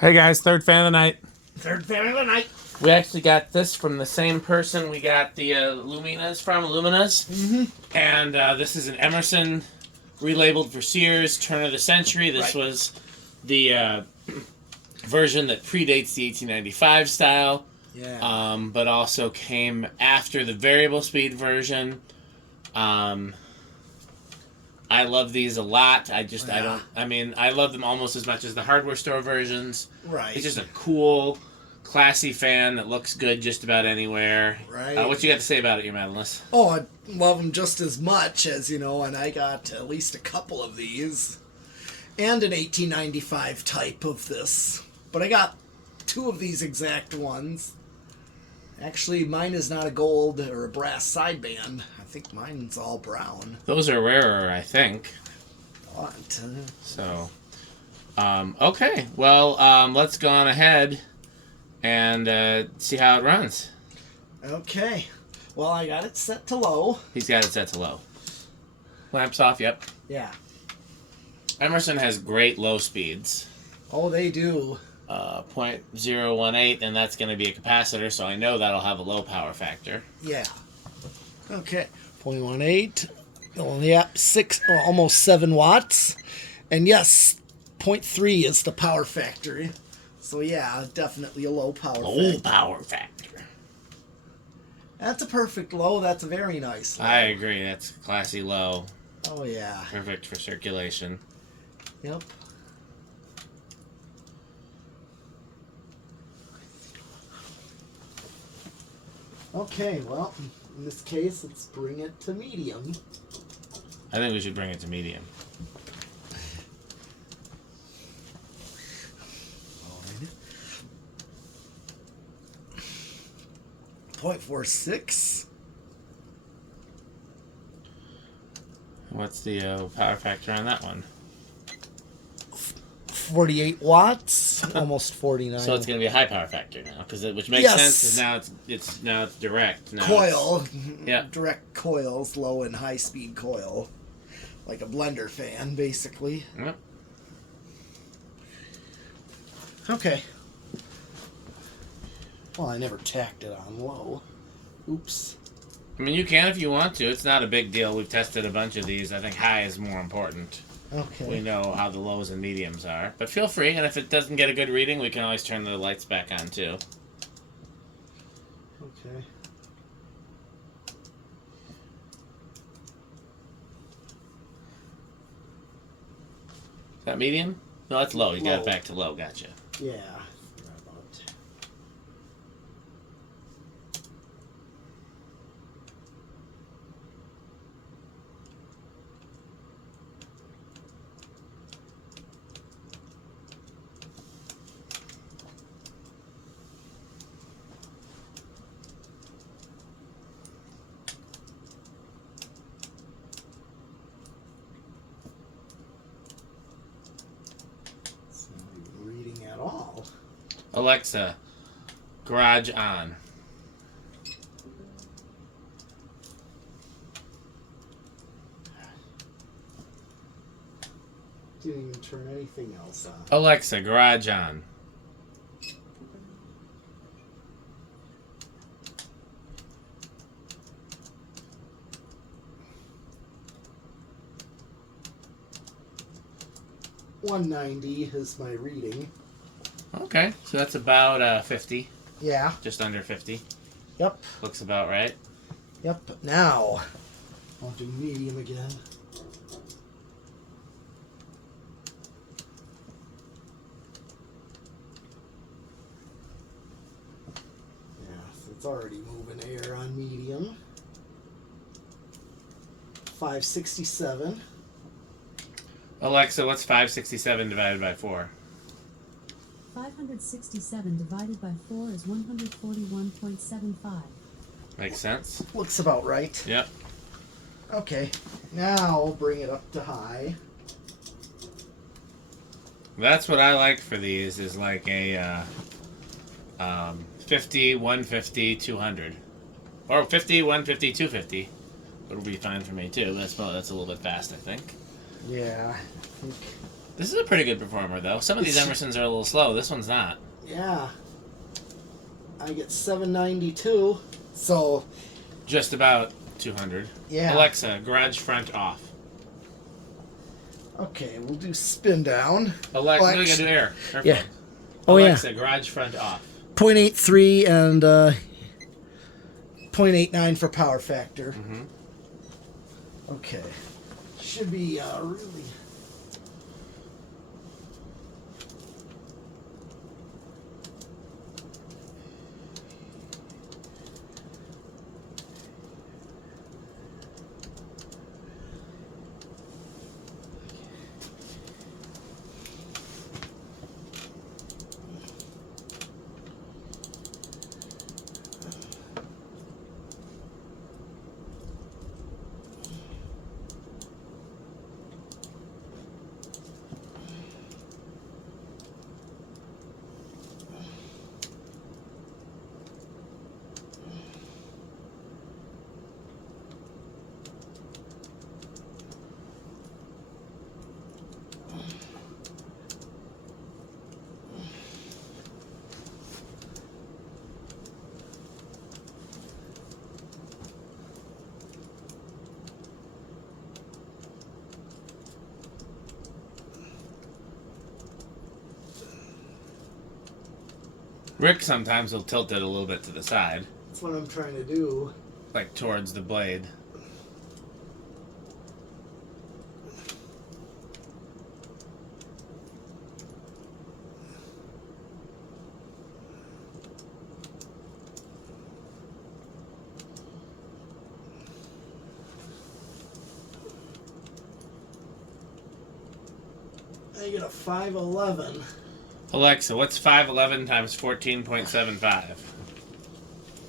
Hey guys, third fan of the night. Third fan of the night. We actually got this from the same person we got the Luminas from, Luminas. Mm-hmm. And this is an Emerson, relabeled for Sears, turn of the century. This was the version that predates the 1895 style. Yeah. But also came after the variable speed version. I love these a lot. I love them almost as much as the hardware store versions. Right. It's just a cool, classy fan that looks good just about anywhere. Right. What you got to say about it, your Madeline? Oh, I love them just as much as, and I got at least a couple of these. And an 1895 type of this. But I got two of these exact ones. Actually, mine is not a gold or a brass sideband. I think mine's all brown. Those are rarer, I think. What? So, okay. Well, let's go on ahead and see how it runs. Okay. Well, I got it set to low. He's got it set to low. Lamps off, yep. Yeah. Emerson has great low speeds. Oh, they do. 0.018, and that's going to be a capacitor, so I know that'll have a low power factor. Yeah. Okay. 0.18. Oh, yeah, almost 7 watts. And yes, 0.3 is the power factor. So yeah, definitely a low power factor. Power factor. That's a perfect low. That's a very nice low. I agree. That's classy low. Oh yeah. Perfect for circulation. Yep. Okay, well, in this case, let's bring it to medium. I think we should bring it to medium. 0.46. What's the power factor on that one? 48 watts, almost 49. So it's going to be a high power factor now, which makes sense because now it's direct. Now coil, yeah, direct coils, low and high speed coil, like a blender fan, basically. Yep. Okay. Well, I never tacked it on low. Oops. I mean, you can if you want to. It's not a big deal. We've tested a bunch of these. I think high is more important. Okay. We know how the lows and mediums are. But feel free, and if it doesn't get a good reading, we can always turn the lights back on, too. Okay. Is that medium? No, that's low. You got it back to low. Gotcha. Yeah. Alexa, garage on. Didn't even turn anything else on. Alexa, garage on. $190 is my reading. Okay, so that's about 50. Yeah. Just under 50. Yep. Looks about right. Yep. Now, I'll do medium again. Yeah, so it's already moving air on medium. 567. Alexa, what's 567 divided by 4? 567 divided by 4 is 141.75. Makes sense. Looks about right. Yep. Okay, now I'll bring it up to high. That's what I like for these, is like a 50, 150, 200. Or 50, 150, 250. It'll be fine for me too. That's a little bit fast, I think. Yeah, I think This is a pretty good performer, though. Some of these Emersons are a little slow. This one's not. Yeah. I get 792. So. Just about 200. Yeah. Alexa, garage front off. Okay, we'll do spin down. Alexa, we gotta do air. Yeah. Oh, Alexa, garage front off. 0.83 and 0.89 for power factor. Mm-hmm. Okay. Should be really... Rick sometimes will tilt it a little bit to the side. That's what I'm trying to do. Like towards the blade. I get a 511. Alexa, what's 511 times 14.75?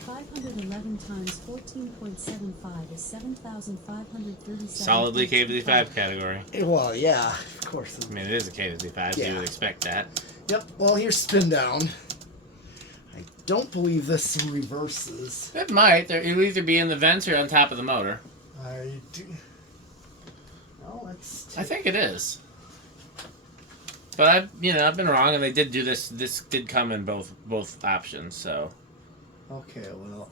511 times 14.75 is 7,537. Solidly K55 category. Well, yeah, of course. I mean, it is a K55, so Yeah. you would expect that. Yep, well, here's spin down. I don't believe this reverses. It might. It'll either be in the vents or on top of the motor. I do. Well, let's. I think it is. But I've been wrong, and they did do this. This did come in both options, so. Okay, well,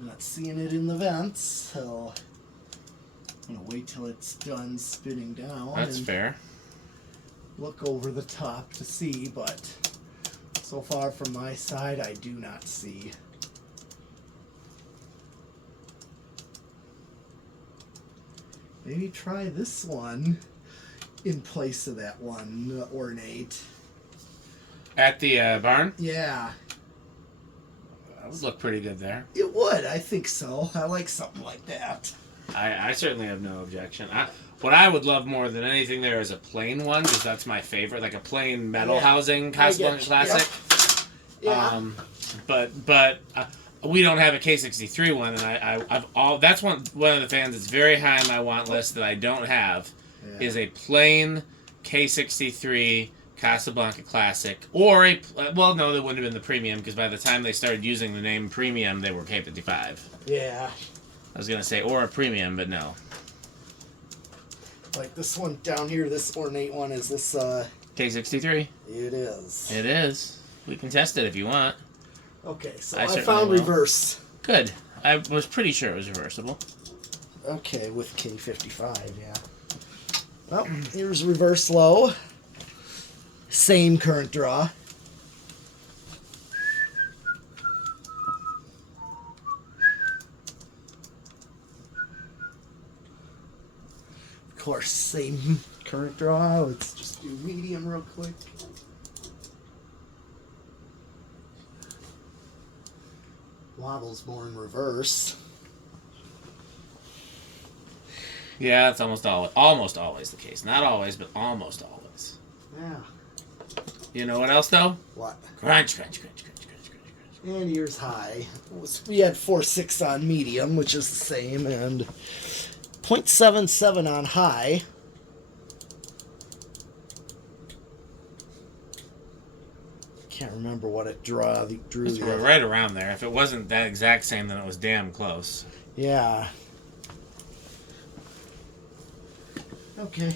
I'm not seeing it in the vents, so I'm gonna wait till it's done spinning down. That's and fair. look over the top to see, but so far from my side, I do not see. Maybe try this one in place of that one ornate. At the barn? Yeah, That would look pretty good there. it would. I think so. I like something like that. I certainly have no objection. What I would love more than anything there is a plain one, because that's my favorite, like a plain metal Yeah. housing I Casablanca get you. Classic. Yeah. But we don't have a K63 one, and that's one of the fans that's very high on my want list that I don't have Yeah. is a plain K63 Casablanca Classic, or well, no, they wouldn't have been the premium, because by the time they started using the name premium, they were K55. Yeah. I was gonna say or a premium, but no. Like this one down here, this ornate one, is this, K63. it is. It is. We can test it if you want. Okay, so I I certainly found will. reverse. Good. I was pretty sure it was reversible. Okay, with K55, yeah. Well, here's reverse low. Same current draw. Of course, same current draw. Let's just do medium real quick. Wobbles more in reverse. Yeah, that's almost always the case. Not always, but almost always. Yeah. You know what else though? What? Crunch, crunch, crunch, crunch, crunch, crunch, crunch. And here's high. We had 4.6 on medium, which is the same, and 0.77 on high. Can't remember what it drew. It's right around there. If it wasn't that exact same, then it was damn close. Yeah. Okay.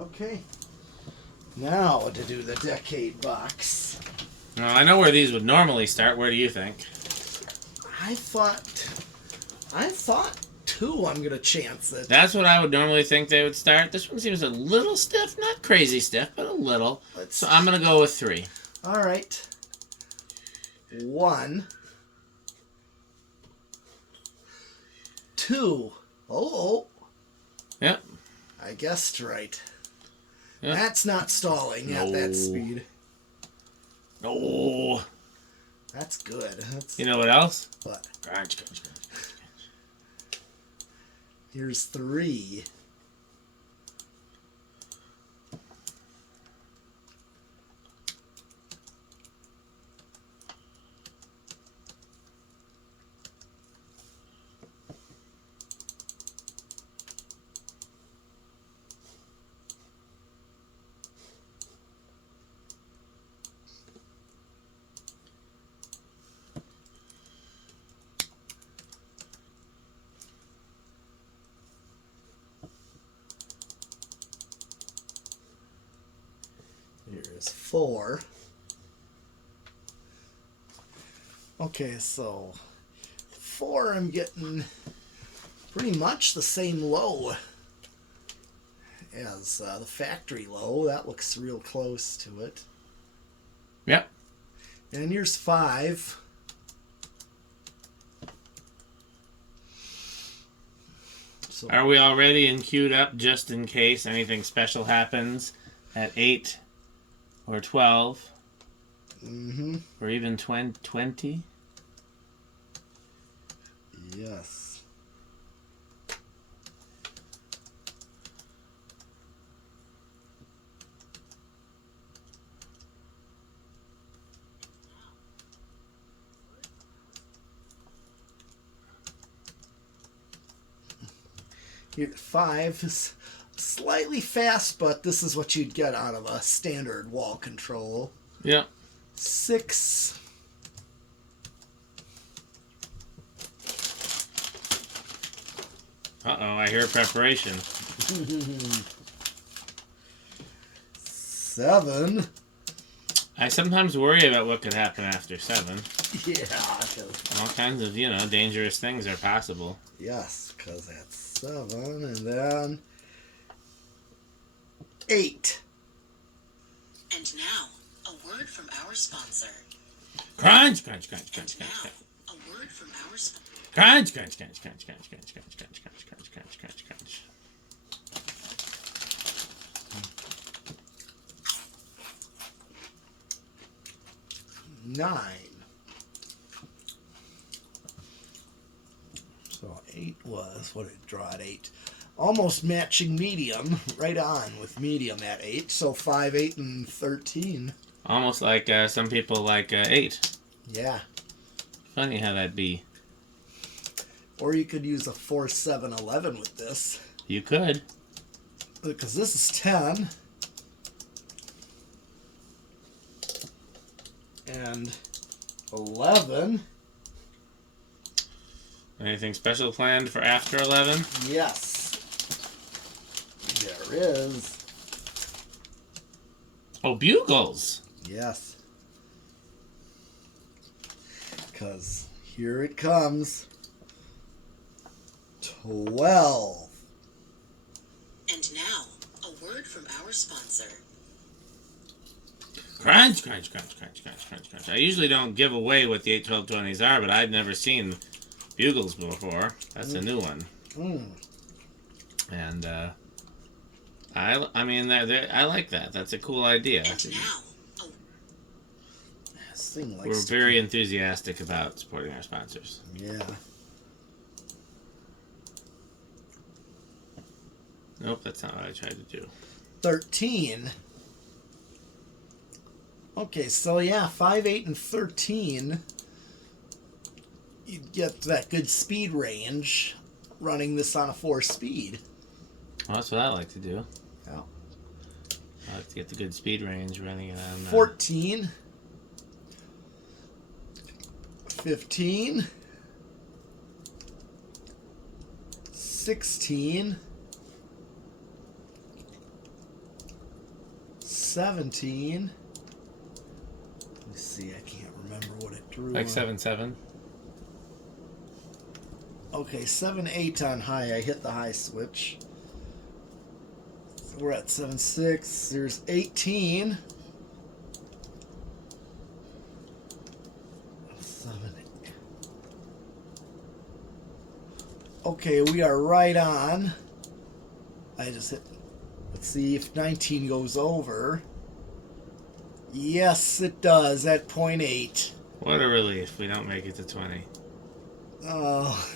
Okay. Now to do the decade box. Now, I know where these would normally start. Where do you think? I thought 2. I'm gonna chance it. That's what I would normally think they would start. This one seems a little stiff, not crazy stiff, but a little. So I'm gonna go with 3. All right. 1, 2. Oh. Yep. I guessed right. Yep. That's not stalling at that speed. No. That's good. That's, You know what else? what? Crunch, crunch, crunch. Here's 3. Here's 4. Okay, so 4 I'm getting pretty much the same low as the factory low. That looks real close to it. Yep. And here's 5. So Are we all ready and queued up just in case anything special happens at 8 or 12 or even 20? yes. Here, 5 is slightly fast, but this is what you'd get out of a standard wall control. Yep. 6. Uh-oh, I hear preparation. 7. I sometimes worry about what could happen after 7. Yeah. 'Cause- All kinds of, dangerous things are possible. yes, because that's 7. And then 8. And now, a word from our sponsor. Crunch, crunch, crunch, crunch, And crunch, now, crunch. a word from our sponsor. Crunch, crunch, crunch, crunch, crunch, crunch, crunch, crunch, crunch, crunch, crunch, crunch, crunch. 9. So 8 was, what did it draw at 8? Almost matching medium, right on with medium at 8. So 5, 8, and 13. Almost like some people like 8. Yeah. Funny how that'd be. Or you could use a 4, 7, 11 with this. You could. Because this is 10. And 11. Anything special planned for after 11? Yes. There is. Oh, bugles. Yes. Because here it comes. 12. And now, a word from our sponsor. Crunch, crunch, crunch, crunch, crunch, crunch, crunch. I usually don't give away what the 8, 12, 20s are, but I've never seen bugles before. That's a new one. And, I mean, I like that. That's a cool idea. And now, This thing likes We're very enthusiastic about supporting our sponsors. Yeah. Nope, that's not what I tried to do. 13. Okay, so yeah, 5, 8, and 13. You'd get that good speed range running this on a 4 speed. Well, that's what I like to do. Yeah. I like to get the good speed range running it on... 14. 15. 16. 17. Let's see, I can't remember what it drew. Like on. 7-7. Okay, 7-8 on high. I hit the high switch. So we're at 7-6. There's 18. 7. Okay, we are right on. I just hit. Let's see if 19 goes over. Yes, it does at 0.8. What a relief. We don't make it to 20. Oh.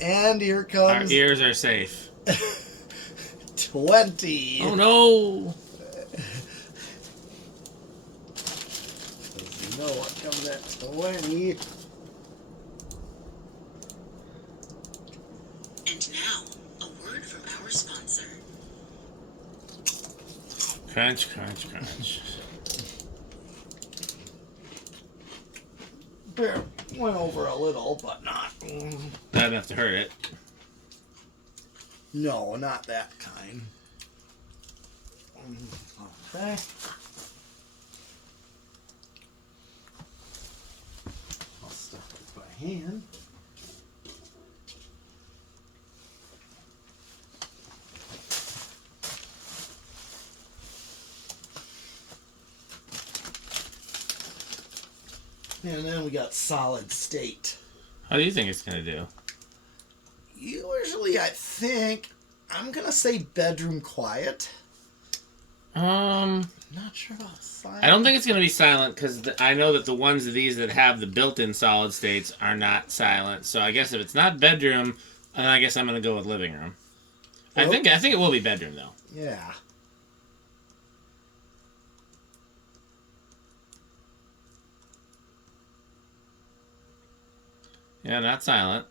And here Our comes ears are safe. 20. Oh no! Does he know what comes at 20? And now, a word from our sponsor. Crunch, crunch, crunch. There, went over a little, but not. Not enough to hurt it. No, not that kind. Okay. I'll stuff it by hand. And then we got solid state. How do you think it's going to do? Usually, I think I'm gonna say bedroom quiet. Not sure about silent. I don't think it's going to be silent because I know that the ones of these that have the built-in solid states are not silent. So I guess if it's not bedroom, then I guess I'm going to go with living room. I think it will be bedroom though. Yeah. Yeah, not silent.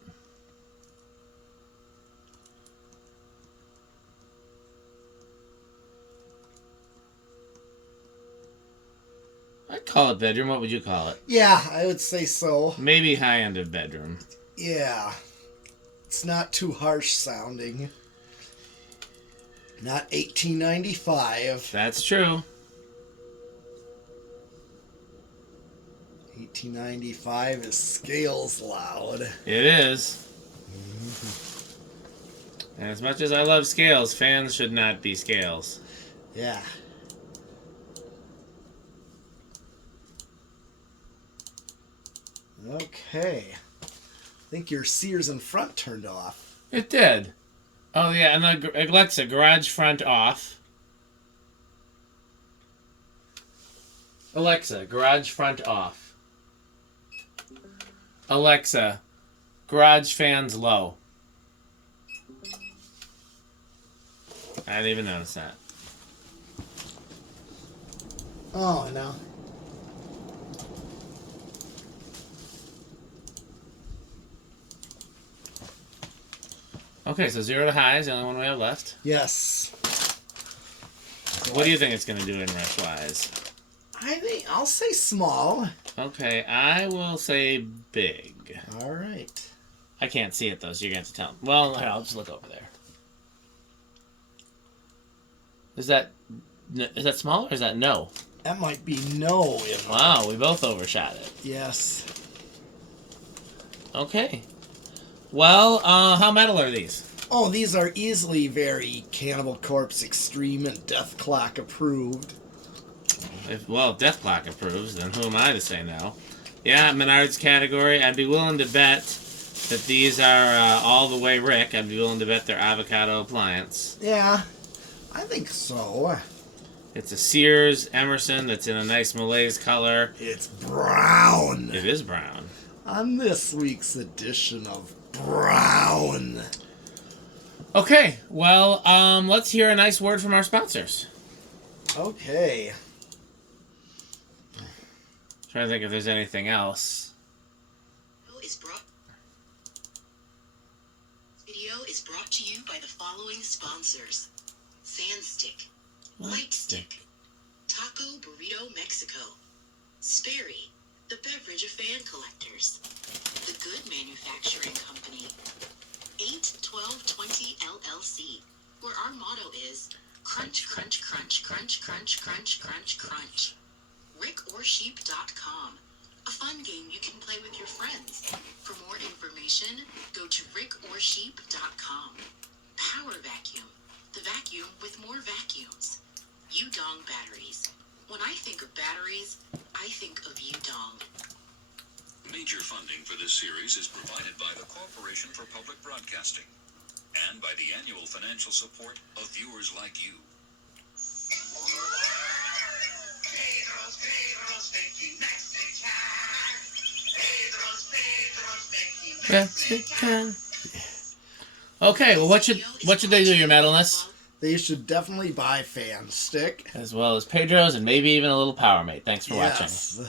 I'd call it bedroom. What would you call it? Yeah, I would say so. Maybe high end of bedroom. Yeah. It's not too harsh sounding. Not 1895. That's true. 1895 is scales loud. It is. And as much as I love scales, fans should not be scales. Yeah. Okay. I think your Sears in front turned off. It did. Oh, yeah, and the Alexa, garage front off. Alexa, garage front off. Alexa, garage fans low. I didn't even notice that. Oh, no. Okay, so 0 to high is the only one we have left. Yes. What do you think it's going to do in rush-wise? I think I'll say small. Okay, I will say big. All right. I can't see it, though, so you're going to have to tell me. Well, here, I'll just look over there. Is that small or is that no? That might be no. Wow, we both overshot it. Yes. Okay. Well, how metal are these? Oh, these are easily very Cannibal Corpse Extreme and Death Clock approved. If Death Clock approves, then who am I to say no? Yeah, Menards category. I'd be willing to bet that these are all the way Rick. I'd be willing to bet they're avocado appliance. Yeah, I think so. It's a Sears Emerson that's in a nice Malaise color. It's brown. It is brown. On this week's edition of Brown. Okay, well, let's hear a nice word from our sponsors. Okay. Trying to think if there's anything else. Video is brought to you by the following sponsors: Sandstick, Lightstick, Taco Burrito Mexico, Sperry, the beverage of fan collectors, The Good Manufacturing Company, 81220 LLC, where our motto is Crunch, crunch, crunch, crunch, crunch, crunch, crunch, crunch. RickOrSheep.com. A fun game you can play with your friends. For more information, go to RickOrSheep.com. Power Vacuum. The vacuum with more vacuums. Udong batteries. When I think of batteries, I think of Udong. Major funding for this series is provided by the Corporation for Public Broadcasting and by the annual financial support of viewers like you. Mexican. Okay, well, what should they do, your metalness? They should definitely buy Fan Stick. As well as Pedro's and maybe even a little Power Mate. Thanks for watching. Yes.